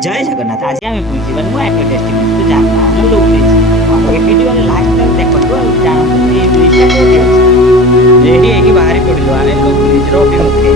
ଜୟ ଜଗନ୍ନାଥ। ଆଜି ଆମେ ପହଞ୍ଚିବା ନୂଆ ଏକ ଡେଷ୍ଟିନେସନ୍ ଯାହା ନାମ ଲୋ ବ୍ରିଜ୍। ଏ ଭିଡ଼ିଓରେ ଲାଷ୍ଟ ତକ ଦେଖନ୍ତୁ ଆଉ ଜାଣନ୍ତୁ ଏ ବ୍ରିଜ୍ଟା କୋଉଠି ଅଛି। ରେଡି ହେଇକି ବାହାରି ପଡ଼ିଲୁ ଆମେ ଲୋ ବ୍ରିଜ୍‌ର ଅଭିମୁଖେ।